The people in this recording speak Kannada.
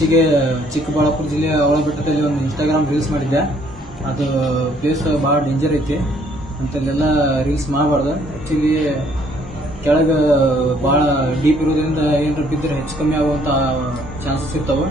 ಇತ್ತೀಚೆಗೆ ಚಿಕ್ಕಬಳ್ಳಾಪುರ ಜಿಲ್ಲೆ ಅವಳಬೆಟ್ಟದಲ್ಲಿ ಒಂದು ಇನ್ಸ್ಟಾಗ್ರಾಮ್ ರೀಲ್ಸ್ ಮಾಡಿದ್ದೆ. ಅದು ಪ್ಲೇಸ್ ಭಾಳ ಡೇಂಜರ್ ಐತಿ ಅಂತಲ್ಲೆಲ್ಲ ರೀಲ್ಸ್ ಮಾಡಬಾರ್ದು. ಆ್ಯಕ್ಚುಲಿ ಕೆಳಗೆ ಭಾಳ ಡೀಪ್ ಇರೋದ್ರಿಂದ ಏನಾರ ಬಿದ್ದರೆ ಹೆಚ್ಚು ಕಮ್ಮಿ ಆಗುವಂಥ ಚಾನ್ಸಸ್ ಇರ್ತಾವೆ.